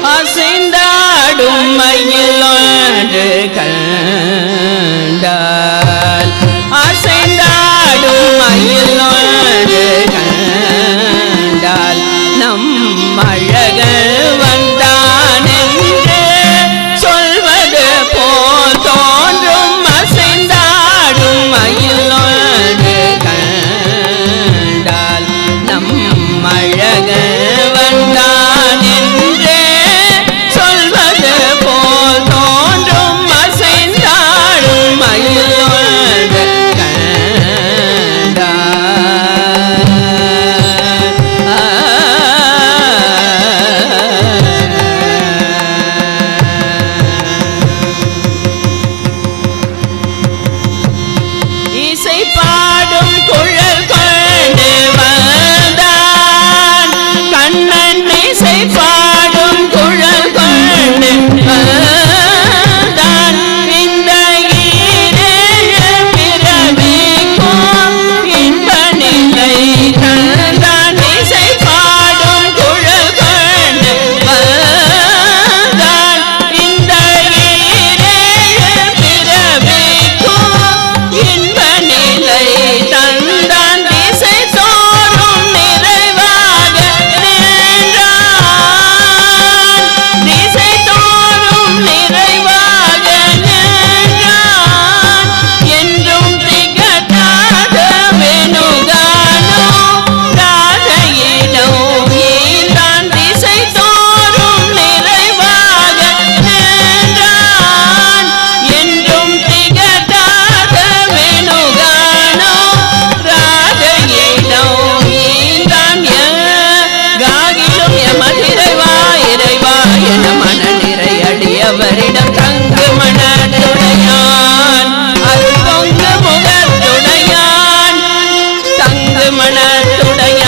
I see. தங்கு